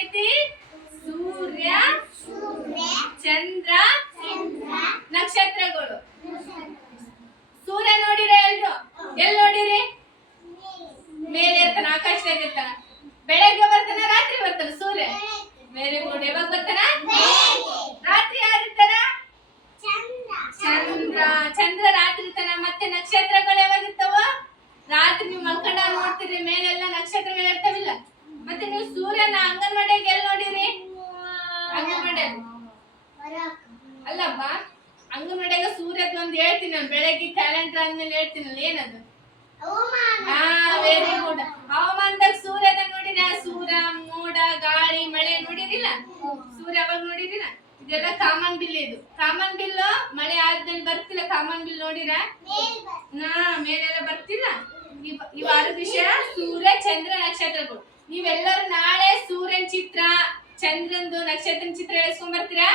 ಆಗೈತಿ ಸೂರ್ಯ, ಚಂದ್ರ, ನಕ್ಷತ್ರಗಳು. ಸೂರ್ಯ ನೋಡಿರ ಎಲ್ರು? ಎಲ್ ನೋಡಿರಿ? ಮೇಲೆ ಇರ್ತಾನ ಆಕಾಶದಾಗ ಇರ್ತಾನ. ಬೆಳಗ್ಗೆ ಬರ್ತಾನ, ರಾತ್ರಿ ಬರ್ತಾನ ಸೂರ್ಯ? ಬೇರೆ ಗುಡ್ ಯಾವಾಗ ಬರ್ತಾನ? ಅಲ್ಲಪ್ಪ ಅಂಗನವಾಡಿಯಾಗ ಸೂರ್ಯದ ಒಂದು ಹೇಳ್ತೀನಿ ನಾನು, ಬೆಳಗ್ಗೆ ಕ್ಯಾಲೆಂಡರ್ ಆದ್ಮೇಲೆ ಹೇಳ್ತೀನಲ್ಲ ಏನದು? ವೆರಿ ಗುಡ್ ಹವಾಮಾನದಾಗ ಸೂರ್ಯನ ನೋಡಿರ ಸೂರ್ಯ, ಮೋಡ, ಗಾಳಿ, ಮಳೆ ನೋಡಿರಿಲ್ಲ? ಸೂರ್ಯ ಯಾವಾಗ ನೋಡಿರಿಲ್ಲ? ಇದೆಲ್ಲ ಕಾಮನ್ ಬಿಲ್ ಇದು. ಕಾಮನ್ ಬಿಲ್, ಮಳೆ ಆದ್ಮೇಲೆ ಬರ್ತಿಲ್ಲ ಕಾಮನ್ ಬಿಲ್ ನೋಡಿರ? ನಾ ಮೇಲೆಲ್ಲ ಬರ್ತಿಲ್ಲ? ಈ ವಾರದ ವಿಷಯ, ಸೂರ್ಯ, ಚಂದ್ರ, ನಕ್ಷತ್ರಗಳು. ನೀವೆಲ್ಲರೂ ನಾಳೆ ಸೂರ್ಯನ ಚಿತ್ರ, ಚಂದ್ರಂದು ನಕ್ಷತ್ರನ ಚಿತ್ರ ಎಳ್ಸ್ಕೊಂಡ್ ಬರ್ತೀರಾ?